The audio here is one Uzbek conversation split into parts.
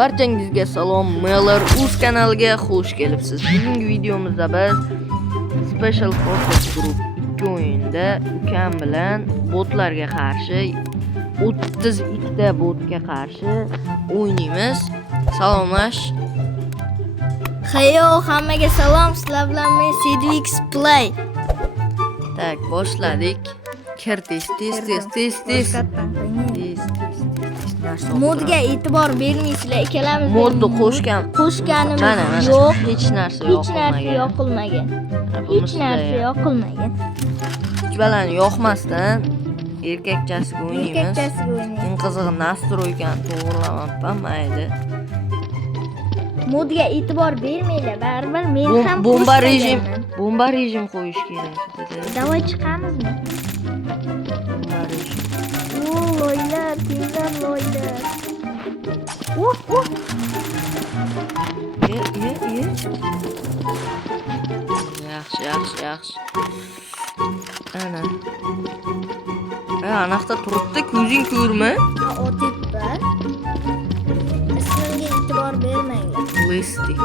Barchangizga salom, Miller Uz kanaliga xush kelibsiz. Bugungi videomizda biz Special Forces Group 2 o'yinda ukam bilan botlarga qarshi 32 ta botga qarshi o'ynaymiz. Salomlash. Hayo, hammaga salom, sizlar bilan men Sidwix Play. Tak, boshladik. Kir tez. Modga e'tibor bermaysizlar, ikkalamiz modni qo'shganimiz yo'q. Hech narsa yoqilmagan. Hech narsa yoqilmagan. Ikkalan yoqmasdan erkakchasiga o'ynaymiz. Eng qizig'i nastroykani to'g'rilamabman, mayli. Modga e'tibor bermanglar, baribir men ham bomba rejim qo'yish kerak. Davay chiqamizmi? Loylar, tezlar loylar. Yaxshi. Ana. Anaqda turibdi, ko'zing ko'rma. Otibba. Ismimga e'tibor bermanglar. Listik.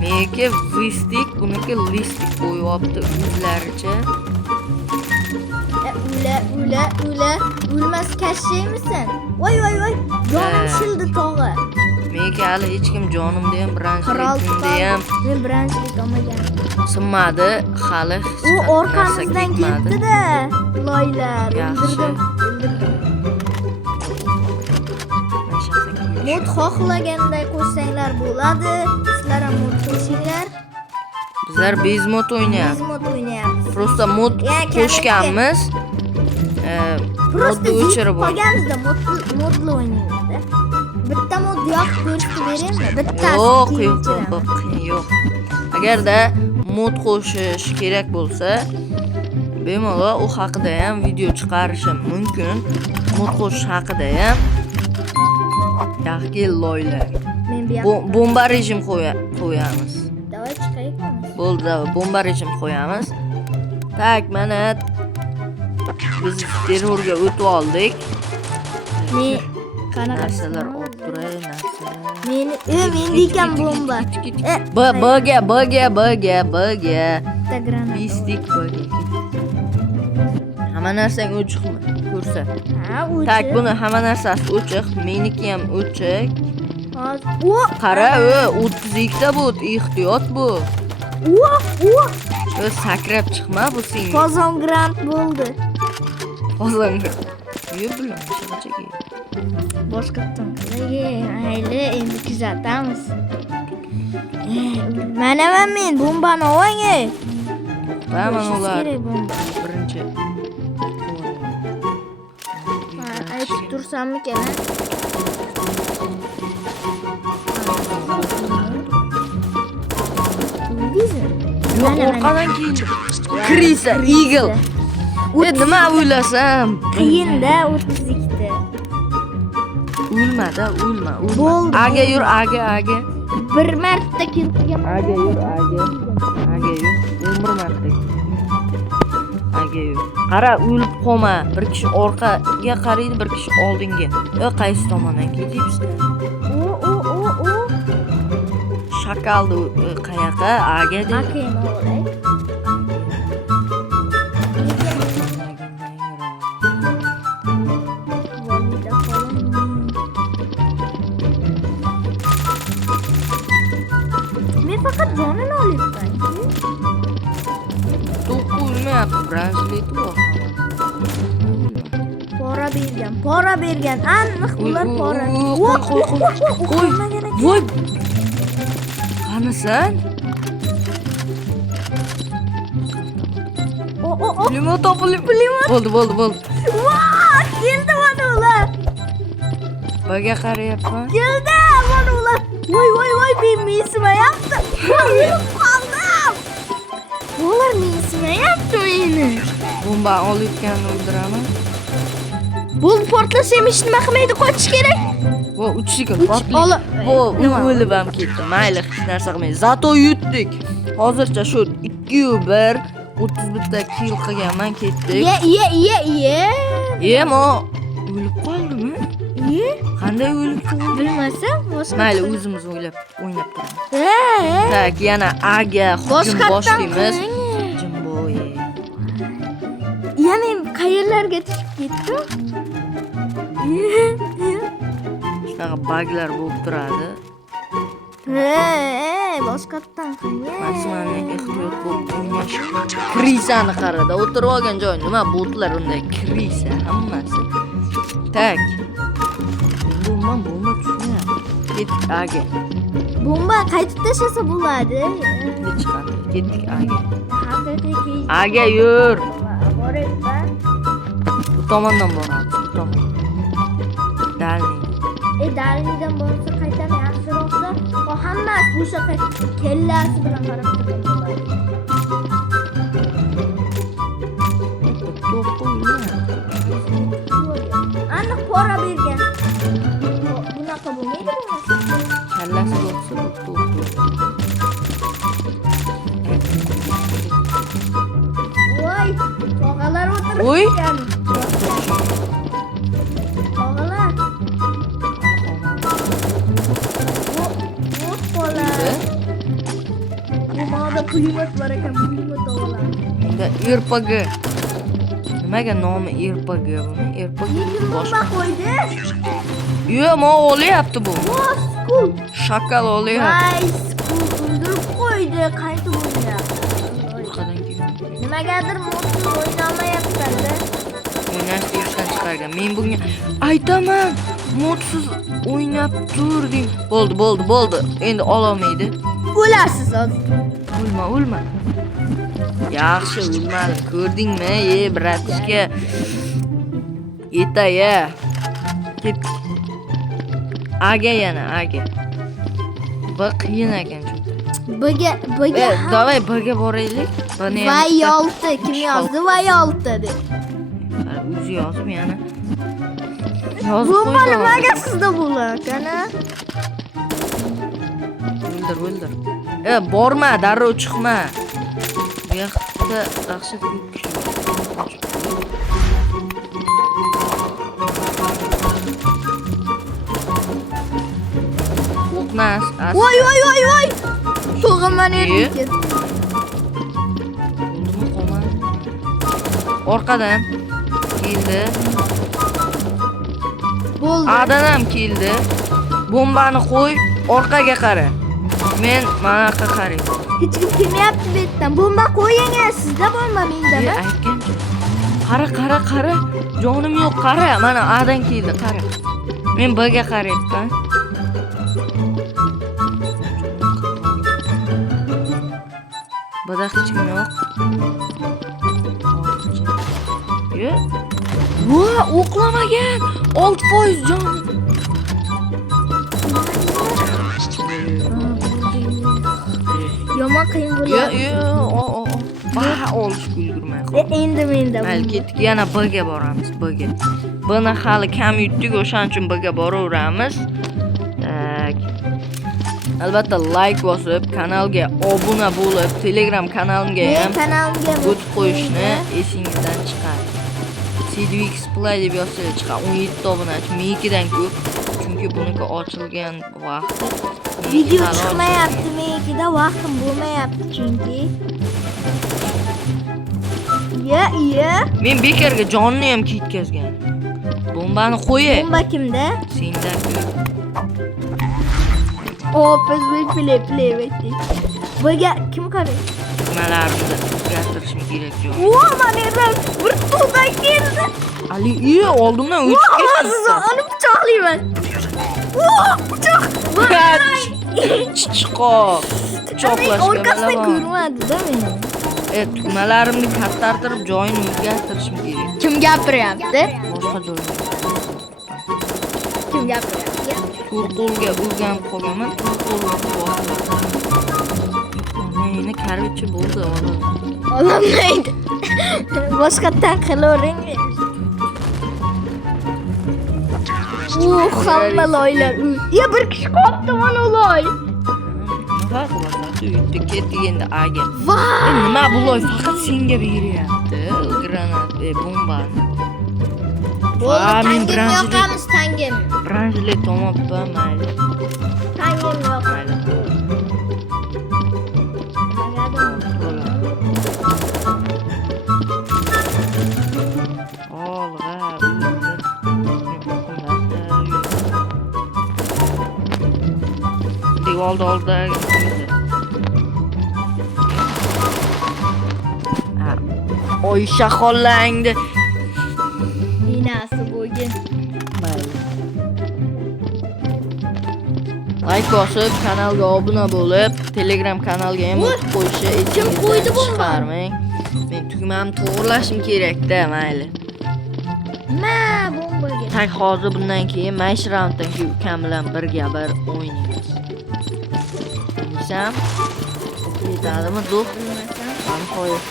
Meniki Vistik, buniki Listik qo'yibdi o'zlaricha. O'lmas kashshaymisan? Voy. Jonim shildi tog'i. Menga hali hech kim jonimda ham branchlikimda ham men branchlik olmaganman. Sinmadi, hali U orqamizdan ketdi-da. Loylar. Yaxshi. Mod xohlaganday qo'shsanglar bo'ladi. Sizlar ham mod qo'shinglar. Bizlar bez mod o'ynayapmiz. Prosta mod qo'shganmiz. Prosta o'chirib qo'yganmizda modli o'ynaymiz-da. Bitta mod yo'q, ko'rsatib beraymi? Bittasi. Yo'q. Agarda mod qo'shish kerak bo'lsa, bemalol u haqida ham video chiqarishim mumkin. Mod qo'shish haqida ham. Yaxshi loylar. Bomba rejim qo'yamiz. Davay chiqaylikmi? Bo'ldi, bomba rejim qo'yamiz. Tak, mana biz terrorga o'tib oldik. Men qanaqa narsalar olib turay, narsalar. Meni ekan bomba. Bga. Bistik bga. Hamma narsang o'chiqmi? Ko'rsa. Ha, o'chiq. Tak, buni hamma narsasi o'chiq, meniki ham o'chiq. Qara, 32 ta bot, ehtiyot bu. Sakrab chiqma bu senga. Qozon grant bo'ldi. Yo'q bilan shunchaki. Boshqatdan mayli, endi kuzatamiz. Mana men bombani oling. Mana ular. Birinchi. Aytib tursammikan? Yo'q, orqadan keyin Krisa, Eagle. Nima o'ylasam? Qiyin-da 32 ta. O'lma. Bo'ldi. Aga yur, aga. Bir marta kirgan. Aga yur. 11 marta. Aga yur. Qara, o'lib qolma. Bir kishi orqaga qaraydi, bir kishi oldinga. Qaysi tomondan ketyapsiz? Shakaldi qayoqqa? Aga deb. Men faqat jonini olyapman. To'qulmayapti, branchlik bor. Pora bergan. Aniq ular pora. Qo'y. Voy. Qanasan? Pulemyot topilib. Bo'ldi. Voy, keldi mana ular. Baga qarayapman. Keldi mana ular. Voy, men mensimayapti. O'lib qoldim. Ular mensimayapti meni. Bomba olayotganini o'ldiraman. Bo'ldi, portlash hech nima qilmaydi, qochish kerak. Vo, uchiga portlash. O'lib ham ketdi. Mayli, hech narsa qilmaydi. Zato yutdik. Hozircha shu 2-1 31 ta kill qilganman, ketdik. Ye. Mo o'lib qoldimi? Qanday o'libdi? Bilmasam, boshqa. Mayli, o'zimiz o'ynab turamiz. He. Tak, yana Aga hujum Boshqatdan boshlaymiz. qiling. Jimboy. Ya men qayerlarga tushib ketdim? Shunaqa buglar bo'lib turadi. Boshqatdan qiling. Masmani ehtiyot bo'lib o'ynash. Krisani qarada o'tirib olgan joy nima? Botlar unday krisa hammasi. Tak. Bomba tushmayapti. Ketdik Aga. Bomba qaytib tashlasa bo'ladi. Hech qanday. Ketdik Aga. Haqiqiy Aga yur. boryapman. Bu tomondan boramiz. Bu tomon. Dalni. Dalmidan borsa qaytam yaxshiroqda. O hammasi o'sha kellasi bilan qarab turadi. Aniq pora bergan. Bunaqa bo'lmaydi bo'lmasa. Kallasi bo'lsa Voy, tog'alar o'tirib Voy. ketgan. Tog'alar. Nimada pulimot var ekan, pulimot tog'alar. Endi RPG. Nimaga nomi RPG buni? RPG boshqa. Nima qo'ydi? Yo, men olyapti bu. Skul. Shakal olyapti. Voy, skul o'ldirib qo'ydi. Qaytib o'ynayapti. Qadan kelgan. Nimagadir modsiz o'ynamayapti-da. O'ynashni ishdan chiqargan. Men bunga aytaman. Modsiz o'ynab turdim. Bo'ldi. Endi ololmaydi. O'lasiz hozir. O'lma. Yaxshi o'lmadi. Ko'rdingmi? Bratishka. Yetaya. Ket. Aga yana. Bu qiyin ekan. Biga. Davay birga boraylik. Buni ham. Voy 6. Kim yozdi? Voy 6 deb. O'zi yozib yana. Bomba nimaga sizda bo'lak, ana? O'ldir. Borma, darrov chiqma. Bu yoqda dahshat ko'p kishi. O'qmas. Voy. To'g'imman erkin. Bo'ldimi qo'man? Orqadan keldi. Bo'ldi. Adan ham keldi. Bombani qo'y, orqaga qara. Men mana yoqqa qarayman. Hech kim kelmayapti bu yerdan. Bomba qo'ying, sizda bomba mendami? Aytgancha. Qara. Jonim yo'q, qara. Mana Adan keldi, qara. Men Bga qarayapman. Bada hech kim yo'q. Yo. Voy, o'qlamagan. 6% jon. Yomon qiyin bo'lyapti. Yo. Olishga ulgurmay qoldim. Endi menda. Mayli, ketdik. Yana Bga boramiz, Bga. Buni hali kam yutdik, o'shaning uchun Bga boraveramiz. Tak. Albatta like bosib, kanalga obuna bo'lib, Telegram kanalimga ham kanalimga o'tib qo'yishni esingizdan chiqaring. Sidwix Play deb yozsangiz chiqadi. 17 obunachi, menkidan ko'p. Chunki buniki ochilgan vaqt. Video chiqmayapti, menikida vaqtim bo'lmayapti chunki. Iya. Men bekarga jonni ham ketkazgan. Bombani qo'ying. Bomba kimda? Senda ko'p. Play waiting. Bga kim qaraydi? Nimalarni o'zgartirishim kerak joy. Mana bir to'dan keldi. Ali, oldimdan o'tib ketdi. Uni pichoqlayman. Pichoq. Chiqoq. Pichoqlashga Orqasidan bilaman. ko'rmadi-da meni. Tugmalarimni kattartirib joyini o'zgartirishim kerak. Kim gapiryapti? Boshqa joyga. Kim gapiryapti? Qo'lga o'rganib qolganman. Qo'lga meni karvichi bo'ldi, ololmaydi. Boshqatdan qilavering. Hamma loylar. Bir kishi qolibdi mana loy. Nima qiladi? Uyda ketdi endi Aga. Voy! Nima bu loy faqat senga beryapti? Granat, bombani. Bo'ldi, men tangimni birinchilik yoqamiz, tangim. birinchilik tomoppa mayli. Tangimni yoqamiz. Mayli. Oldi. Oysha xollangdi. Inasi bo'lgin. Like bosib, kanalga obuna bo'lib, Telegram kanalga ham o'tib qo'yishni Kim qo'ydi bu? chiqarmang. Men tugmamni to'g'rilashim kerak-da, mayli. Bombaga. Tak hozir bundan keyin mash raunddan keyin ukam bilan birga bir o'ynaymiz. Desam, yetadimi do'q? Men qo'yib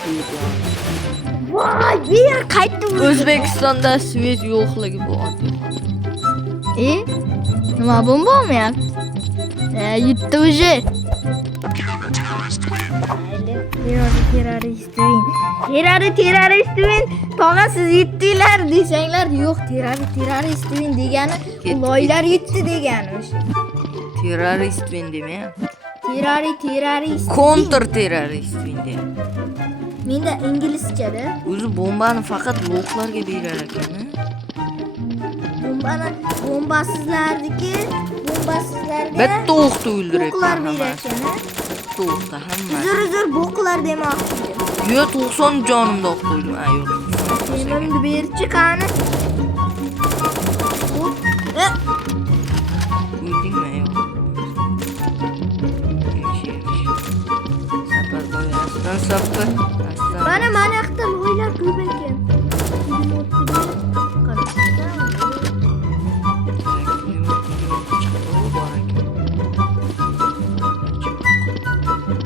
Voy, bir qaytdi. O'zbekistonda svet yo'qligi bu oddiy. Nima bomba olmayapti? Yetti уже. Terrorist win. Tog'a siz yetdilar desanglar, yo'q, terrorist win degani loylar yetdi degani o'sha. Terrorist win demayapti. Terrorist. Counter terrorist win deyapti. Menda inglizchada O'zi bombani faqat loqlarga berar ekan. bombasizlarga Bitta o'qni o'ldirib o'qlar berar ekan. Bitta o'qda hamma. Uzr bo'qlar demoqchi. Yo 90 jonimda o'q qo'ydim. Yo'q. Menimni berchi qani. O'ldingmi yo'q? Sapar qo'yasdan sapar. Mana yoqda loylar ko'p ekan.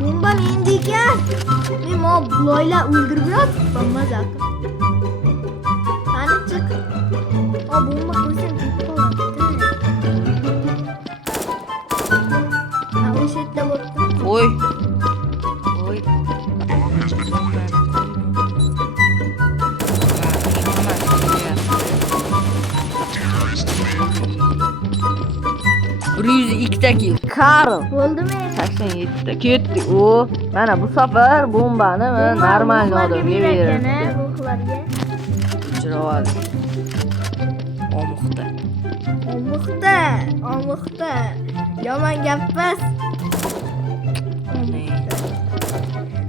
Bomba mendiga. Men loylar o'ldirib yotibman mazaq. Qani chiq. Bomba qo'ysam ketib qoladi. O'sha yerda bo'ldi. Qo'y. ikkita kill. Karl. Bo'ldimi? 87 ta ketdi. O, mana bu safar bombani normal odamga beradi. Bo'qlarga. Chiroq. Omuqda. Yomon gapmas.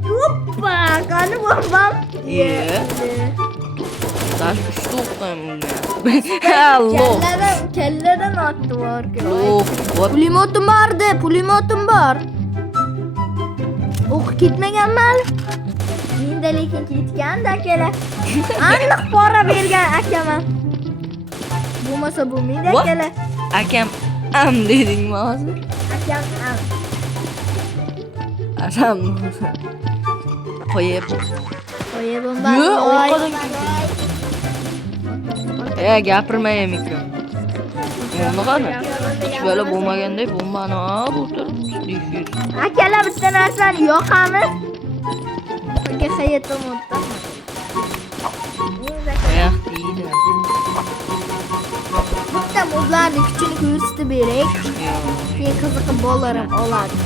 Hoppa, qani bombam. Dash 3 o'qdan Allah. Kelladan otdi bor. What? Pulemotim bor. O'q ketmaganman. Menda lekin ketganda akala. Aniq pora bergan akaman. Bo'lmasa bo'lmaydi akala. Akam dedingmi hozir? Akam Asam. Qo'yib. bomba. Gapirmay mikron. Nima qani? Hech bola bo'lmaganday bombani o'tirib difyuz. Akalar bitta narsani yoqamiz. Bunga hayatim o'tdi. Oyoq deydi. Bitta modlarni kuchini ko'rsatib berak. Keyin qiziqib bolalarim oladi.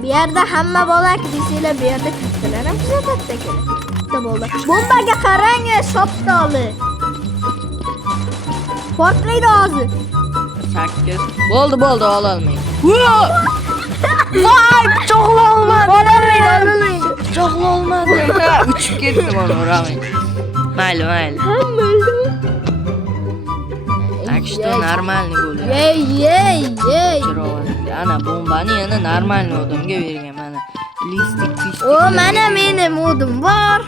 Bu yerda hamma bola desanglar, bu yerda kattalar ham kuzatadi kerak. Bitta bola. Bombaga qarang, shoptoli. Portlaydi hozir. 8. Bo'ldi, ololmayman. Voy, cho'g'lolmadi. Uchib ketdi mana uramay. Mayli. Hamma o'ldimi? Так что нормальный bo'ladi. Yey. Ana bombani yana normalniy odamga bergan mana. Listik. Mana meni modim bor.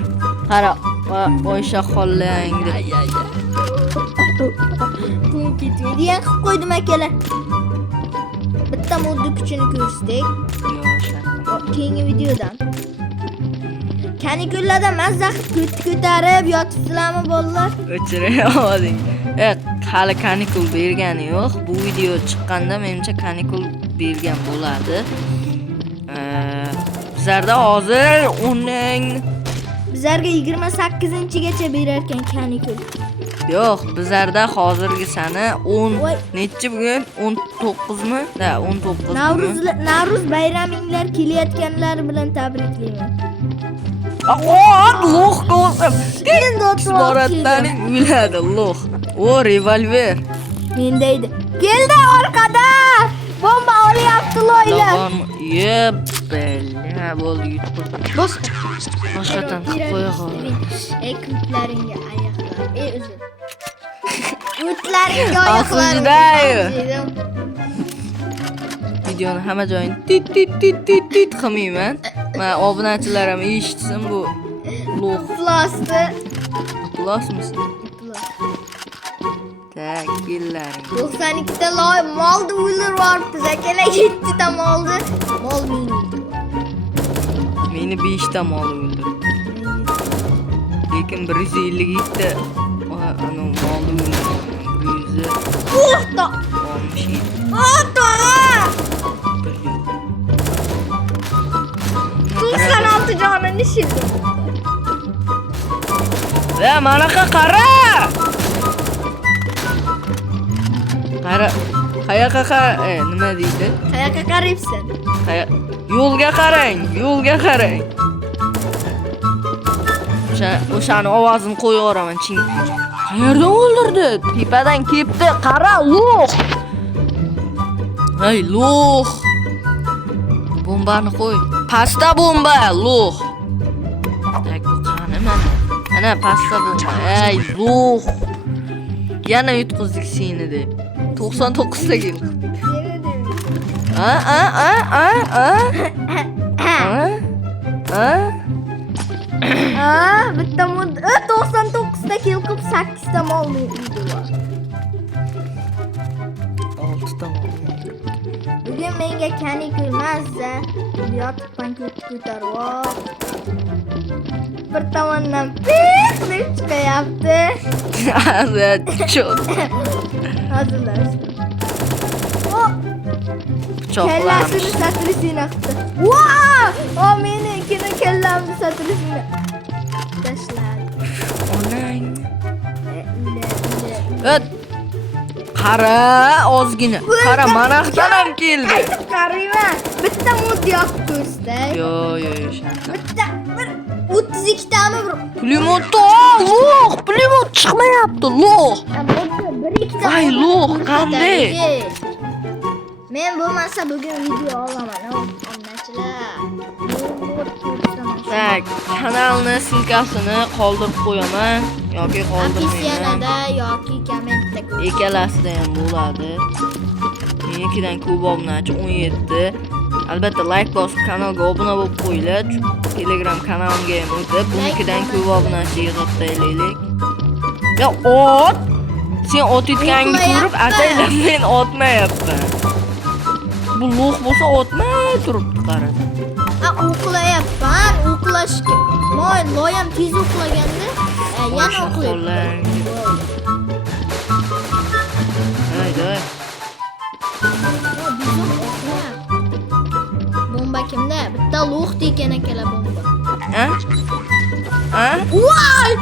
Qara, Oysha xollangdi. Ketmaydigan qilib qo'ydim akalar. Bitta modni kuchini ko'rsatak. Keyingi videodan. Kanikullarda mazza qilib ko'tarib yotibsizlarmi bolalar? O'chiray olding. Hali kanikul bergani yo'q. Bu video chiqqanda menimcha kanikul bergan bo'ladi. Bizlarda hozir uning bizlarga 28-gacha berar ekan kanikul. Yo'q, bizlarda hozirgi sana 10 Voy. nechi bugun? 19 mi? Da, 19 bugun. Navro'z bayraminglar kelayotganlar bilan tabriklayman. Loh ko'rdim. Endi Boratdaning o'ladi, loh. O, revolver. Mendaydi. Keldi orqada. Bomba olyapti loylar. Bella bo'ldi yutqizdim. Boshqatdan qilib qo'ya qoldim. Kliplaringga oyoqlar. Uzun. O'tlaringga oyoqlar. Aslidayu. Videoni hamma joyini tit qilmayman. Men obunachilar ham eshitsin bu loh. Plasты. Plasmisan? Tak, kellaring. 92 ta loy molni o'ldirib yuboribmiz. Akalar 7 ta molni. Mol Meni 5 ta mol o'ldirdi. Lekin 157 ta ana molni o'ldirdi. 100 ta. Ota! 96 jonini shildim. Ya manaqa qara! Qara. Qayoqqa nima deydi? Qayoqqa qarayapsan? Yo'lga qarang, yo'lga qarang. O'shani ovozini qo'yib yuboraman. Qayerdan o'ldirdi? Tepadan kelibdi. Qara, lo'q. Hey, lo'q. Bombani qo'y. Pasta bomba, lo'q. Tak, bu qani mana. Ana pasta bomba. Ey, lo'q. Yana yutqizdik seni deb. 99 ta keldi. Bitta mod 99 ta kill qilib 8 ta mol yeydi. 6 ta mol. Bugun menga kanikul mazza. Yotib pankek ko'tarib. Bir tomondan pik deb chiqayapti. Azat cho'p. Hazırlaştım. O Cho'qlarmish. kellasini satrisini qildi. Wow! O meni ikkini kellamni satrisini tashladi. Onang. Öt. Qara, ozgina. Qara, manaqdan ham keldi. Qaytib qarayman. Bitta mod yoqib ko'rsatay. Yo, shunday. Bitta bir 32 tami bir. Pulemotni ol, lo'q. Pulemot chiqmayapti, lo'q. Bir ikki ta. Voy, lo'q, qanday? Men bo'lmasa bugun video olaman, obunachilar. Tak, kanalni silkasini qoldirib qo'yaman yoki qoldirmayman. Opisiyanada yoki kommentda. Ikkalasida ham bo'ladi. Menikidan ko'p obunachi 17. Albatta like bosib kanalga obuna bo'lib qo'yinglar. Telegram kanalimga ham o'tib, bunikidan ko'p obunachi yig'ib taylaylik. Ya ot! Sen ot etganingni ko'rib, ataylab men otmayapman. Bu lo'q bo'lsa otmay turibdi qara. Uxlayapman, uxlashga. Moy, loyam tez uxlaganda, yana uxlayapman. Hayda. Bomba kimda? Bitta lo'q ekan akalar bomba. Ha? Voy!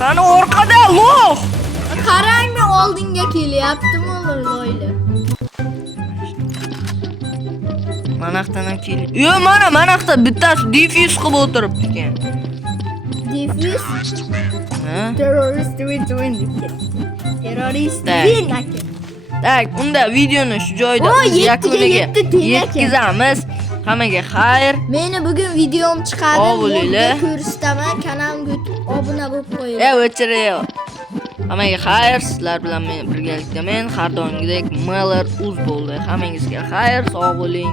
Qani orqada lo'q. Qarangmi oldinga kelyaptimi loylar? Manaqdan ham keldi. Yo, manaqda bittasi defyuz qilib o'tiribdi ekan. Defyuz? Ha? Terrorist win. Terrorist win aka. Tak, unda videoni shu joyda yakuniga yetkazamiz. Hammaga xayr. Meni bugun videom chiqadi. Obunanglar. Ko'rsataman, kanalimga obuna bo'lib qo'ying. O'chirayo. Hammaga xayr, sizlar bilan men birgalikda men har doimgidek Miller uz bo'ldi. Hammangizga xayr, sog' bo'ling.